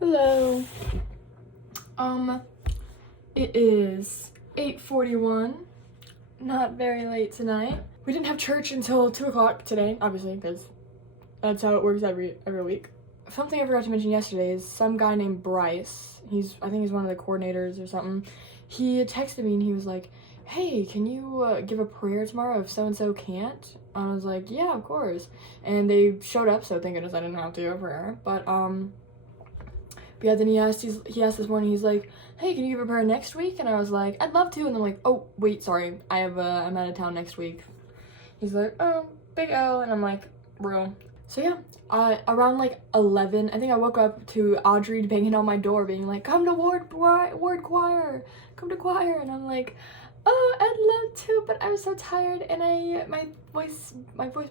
Hello. It is 8:41. Not very late tonight. We didn't have church until 2 o'clock today, obviously, because that's how it works every week. Something I forgot to mention yesterday is some guy named Bryce. I think he's one of the coordinators or something. He texted me and he was like, "Hey, can you give a prayer tomorrow if so-and-so can't?" I was like, "Yeah, of course." And they showed up, so thank goodness I didn't have to do a prayer. But yeah, then he asked this morning, he's like, "Hey, can you give a prayer next week?" And I was like, "I'd love to." And I'm like, "Oh, wait, sorry. I'm out of town next week." He's like, "Oh, big L." And I'm like, "Bro." So yeah, around like 11, I think I woke up to Audrey banging on my door being like, "Come to ward choir. Come to choir." And I'm like, "Oh, I'd love to, but I'm so tired and my voice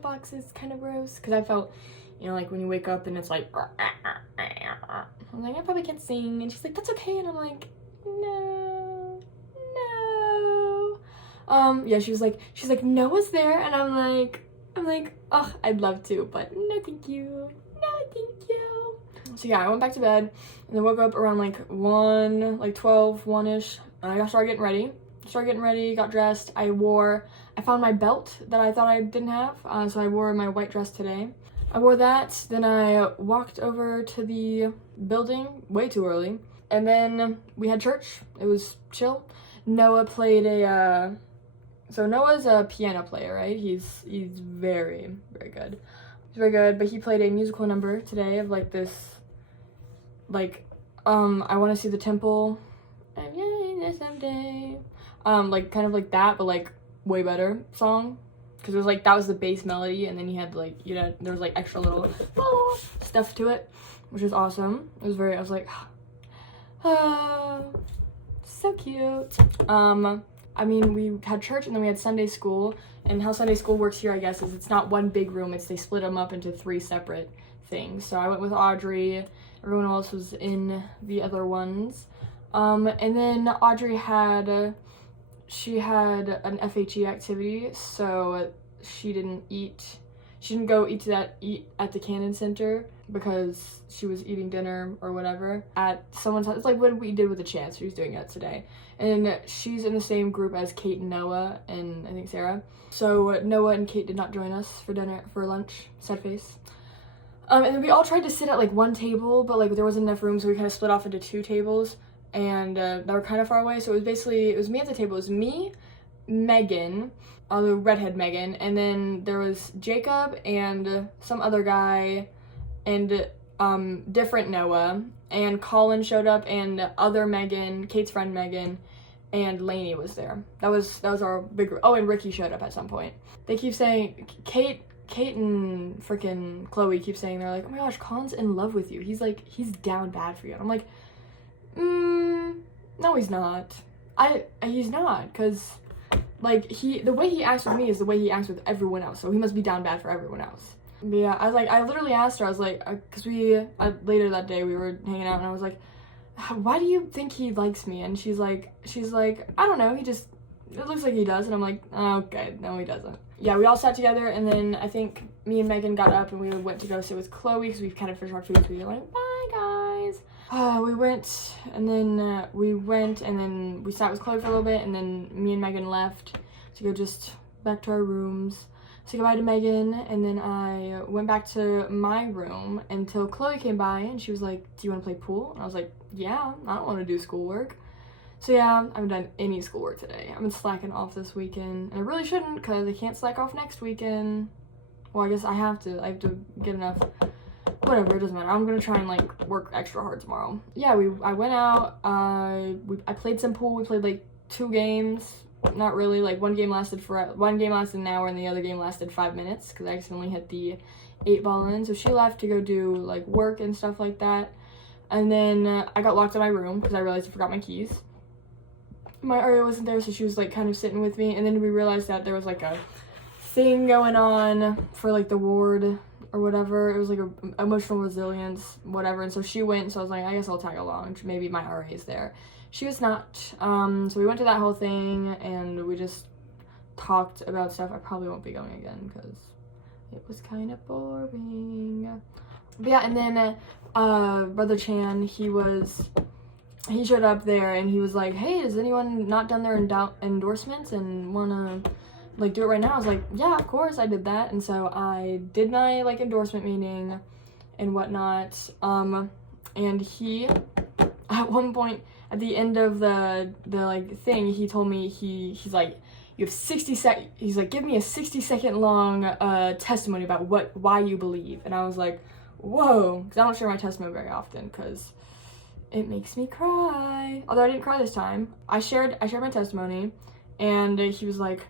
box is kind of gross." Because I felt, like when you wake up and it's like, I'm like, "I probably can't sing." And she's like, "That's okay." And I'm like, "No, no." Yeah, she's like, "Noah's there." And I'm like, "Oh, I'd love to, but no thank you. No thank you." So yeah, I went back to bed and then woke up around like 1, like 12, 1-ish. And I started getting ready, got dressed. I found my belt that I thought I didn't have. So I wore my white dress today. I wore that, then I walked over to the building way too early, and then we had church. It was chill. Noah played so Noah's a piano player, right? He's very, very good. He's very good, but he played a musical number today of like this, like, I Want to See the Temple, I'm getting there someday. Like kind of like that, but like way better song. Because it was like, that was the bass melody, and then you had like, there was like extra little stuff to it, which was awesome. I was like, oh, so cute. I mean, we had church and then we had Sunday school, and how Sunday school works here, I guess, is it's not one big room, they split them up into 3 separate things. So I went with Audrey, everyone else was in the other ones. And then Audrey had an FHE activity, so she didn't go eat at the Cannon Center because she was eating dinner or whatever at someone's house. It's like what we did with the Chance. She was doing that today. And she's in the same group as Kate and Noah and I think Sarah. So Noah and Kate did not join us for lunch. Sad face. And then we all tried to sit at like one table, but like there wasn't enough room, so we kind of split off into 2 tables. And they were kind of far away, so it was me at the table. It was me, Megan, the redhead Megan, and then there was Jacob and some other guy and different Noah, and Colin showed up, and other Megan, Kate's friend Megan, and Lainey was there. That was our big group. Oh, and Ricky showed up at some point. They keep saying, Kate and freaking Chloe keep saying, they're like, "Oh my gosh, Colin's in love with you. He's down bad for you." And I'm like, no, he's not. He's not, because like the way he acts with me is the way he acts with everyone else, so he must be down bad for everyone else. But yeah, I literally asked her, I was like, because later that day we were hanging out, and I was like, "Why do you think he likes me?" And she's like, "I don't know, it looks like he does." And I'm like, "Oh, okay, no he doesn't." Yeah, we all sat together, and then I think me and Megan got up and we went to go sit with Chloe because we kind of finished our food, so we were like, "Bye guys." We went, and then we sat with Chloe for a little bit, and then me and Megan left to go just back to our rooms. Say goodbye to Megan, and then I went back to my room until Chloe came by, and she was like, "Do you want to play pool?" And I was like, "Yeah, I don't want to do schoolwork." So yeah, I haven't done any schoolwork today. I've been slacking off this weekend, and I really shouldn't, because I can't slack off next weekend. Well, I guess I have to get enough. Whatever, it doesn't matter. I'm gonna try and like work extra hard tomorrow. Yeah, I went out, I played some pool. We played like 2 games. Not really, like one game lasted an hour and the other game lasted 5 minutes because I accidentally hit the 8-ball in. So she left to go do like work and stuff like that. And then I got locked in my room because I realized I forgot my keys. My Aria wasn't there, so she was like kind of sitting with me, and then we realized that there was like a thing going on for like the ward or whatever. It was like a emotional resilience, whatever. And so she went, so I was like, I guess I'll tag along. Maybe my RA is there. She was not. So we went to that whole thing, and we just talked about stuff. I probably won't be going again because it was kind of boring. But yeah, and then Brother Chan, he showed up there and he was like, hey, has anyone not done their endorsements and wanna like do it right now? I was like, yeah, of course, I did that. And so I did my like endorsement meeting and whatnot. And he, at one point at the end of the like thing, he told me he's like, you have 60 seconds. He's like, give me a 60-second long testimony about why you believe. And I was like, whoa, because I don't share my testimony very often because it makes me cry. Although I didn't cry this time. I shared my testimony, and he was like,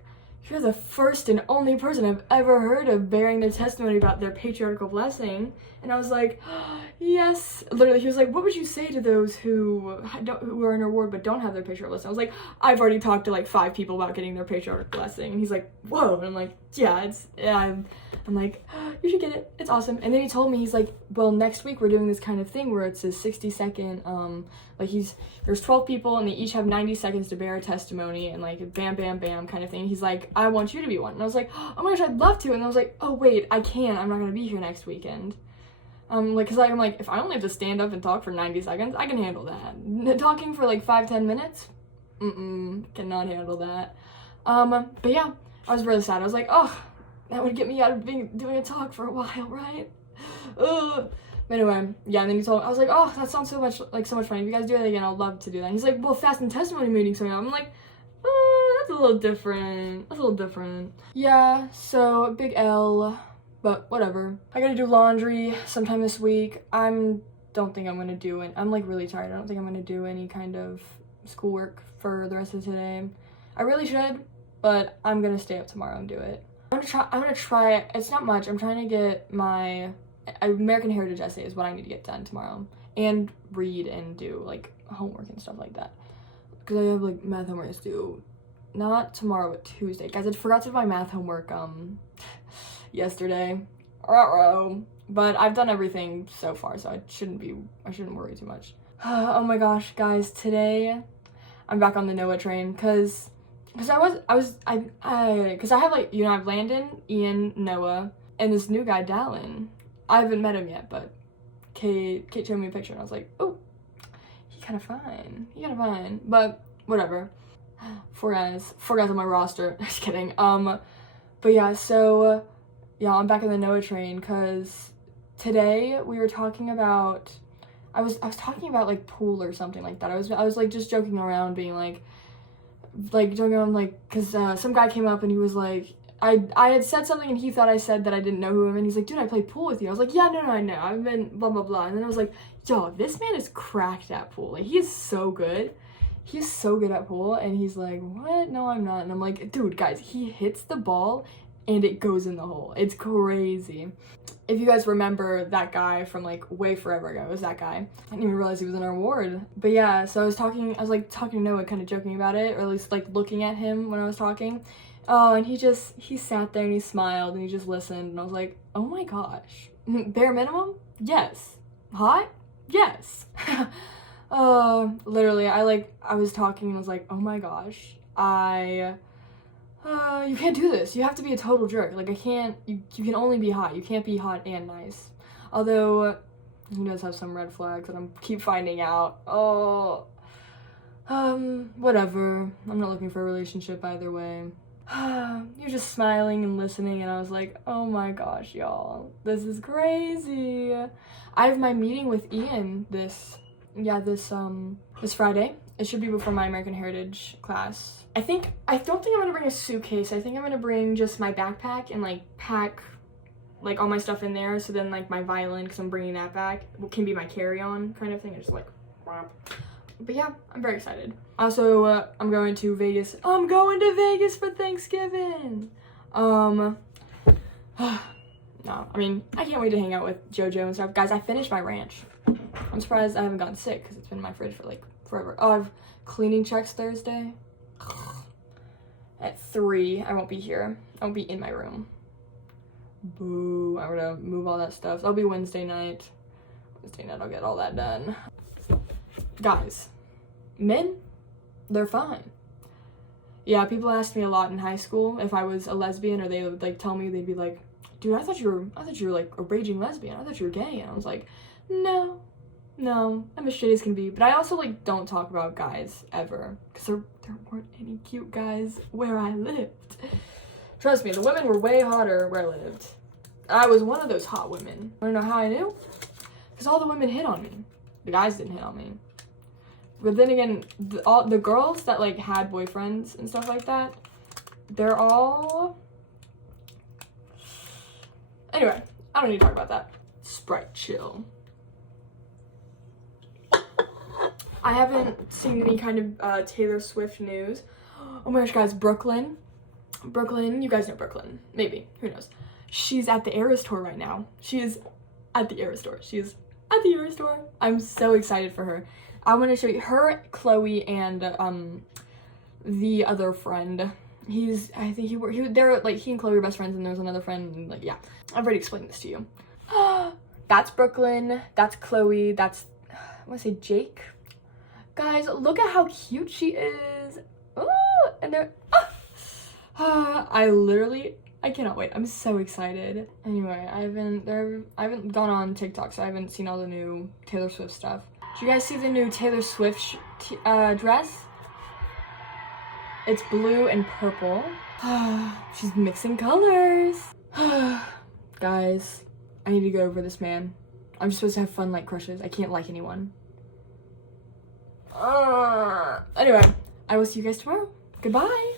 you're the first and only person I've ever heard of bearing their testimony about their patriarchal blessing. And I was like, yes. Literally, he was like, what would you say to those who are in a ward but don't have their patriarchal blessing? I was like, I've already talked to like 5 people about getting their patriarchal blessing. And he's like, whoa. And I'm like, yeah, I'm like, you should get it. It's awesome. And then he told me, he's like, well, next week we're doing this kind of thing where it's a 60-second, like there's 12 people and they each have 90 seconds to bear a testimony and like bam, bam, bam kind of thing. He's like, I want you to be one. And I was like, oh my gosh, I'd love to. And I was like, oh wait, I can't. I'm not going to be here next weekend. Like, cause I'm like, if I only have to stand up and talk for 90 seconds, I can handle that. Talking for like 5-10 minutes, cannot handle that. But yeah, I was really sad. I was like, oh, that would get me out of doing a talk for a while, right? Ugh. But anyway, yeah, and then he told me, I was like, oh, that sounds so much fun. If you guys do it again, I'll love to do that. And he's like, well, fast and testimony meeting coming up. I'm like, oh, that's a little different. Yeah, so big L, but whatever. I gotta do laundry sometime this week. Don't think I'm gonna do it. I'm like really tired. I don't think I'm gonna do any kind of schoolwork for the rest of today. I really should, but I'm gonna stay up tomorrow and do it. I'm gonna try it. It's not much. I'm trying to get my American Heritage essay is what I need to get done tomorrow, and read and do like homework and stuff like that, because I have like math homework to do, not tomorrow but Tuesday. Guys, I forgot to do my math homework yesterday, but I've done everything so far, so I shouldn't worry too much. Oh my gosh, guys, today I'm back on the Noah train because I have like, you know, I have Landon, Ian, Noah, and this new guy, Dallin. I haven't met him yet, but Kate showed me a picture and I was like, oh, he kind of fine, but whatever. 4 guys on my roster. Just kidding. But yeah, so yeah, I'm back on the Noah train because today we were talking about, I was talking about like pool or something like that. I was like just joking around, being like joking around, like, because some guy came up and he was like, I had said something and he thought I said that I didn't know who him, and he's like, dude, I play pool with you. I was like, yeah, no, I know. I've been blah, blah, blah. And then I was like, yo, this man is cracked at pool. Like, he is so good. He is so good at pool. And he's like, what? No, I'm not. And I'm like, dude, guys, he hits the ball and it goes in the hole. It's crazy. If you guys remember that guy from like way forever ago, it was that guy. I didn't even realize he was in our ward. But yeah, so I was talking to Noah, kind of joking about it, or at least like looking at him when I was talking. Oh, and he sat there and he smiled and he just listened, and I was like, oh my gosh. Bare minimum? Yes. Hot? Yes. Literally, I was talking and I was like, oh my gosh, you can't do this. You have to be a total jerk. Like, you can only be hot. You can't be hot and nice. Although, he does have some red flags that I keep finding out. Oh, whatever. I'm not looking for a relationship either way. You're just smiling and listening, and I was like, oh my gosh, y'all, this is crazy. I have my meeting with Ian this Friday. It should be before my American Heritage class. I don't think I'm gonna bring a suitcase. I think I'm gonna bring just my backpack and like pack like all my stuff in there, so then like my violin, because I'm bringing that back, can be my carry-on kind of thing. Just like, but yeah, I'm very excited. Also, I'm going to Vegas. I'm going to Vegas for Thanksgiving. No, I mean, I can't wait to hang out with JoJo and stuff. Guys, I finished my ranch. I'm surprised I haven't gotten sick because it's been in my fridge for like forever. Oh, I have cleaning checks Thursday. At 3, I won't be here. I won't be in my room. Boo, I'm gonna move all that stuff. That'll be Wednesday night. I'll get all that done. Guys, men, they're fine. Yeah, people asked me a lot in high school if I was a lesbian, or they would like tell me, they'd be like, dude, I thought you were like a raging lesbian. I thought you were gay. And I was like, no, I'm as shitty as can be. But I also like don't talk about guys ever, because there weren't any cute guys where I lived. Trust me, the women were way hotter where I lived. I was one of those hot women. Wanna know how I knew? Because all the women hit on me. The guys didn't hit on me. But then again, all the girls that like had boyfriends and stuff like that, they're all... Anyway, I don't need to talk about that. Sprite chill. I haven't seen any kind of Taylor Swift news. Oh my gosh, guys, Brooklyn, you guys know Brooklyn. Maybe, who knows. She's at the Eras Tour right now. She is at the Eras Tour. I'm so excited for her. I want to show you her, Chloe, and the other friend. They're like, he and Chloe are best friends, and there's another friend, and like, yeah. I've already explained this to you. That's Brooklyn, that's Chloe, that's, I want to say Jake. Guys, look at how cute she is. Oh, and they're, I cannot wait. I'm so excited. Anyway, I haven't gone on TikTok, so I haven't seen all the new Taylor Swift stuff. Did you guys see the new Taylor Swift dress? It's blue and purple. She's mixing colors. Guys, I need to get over this man. I'm just supposed to have fun like crushes. I can't like anyone. Anyway, I will see you guys tomorrow. Goodbye.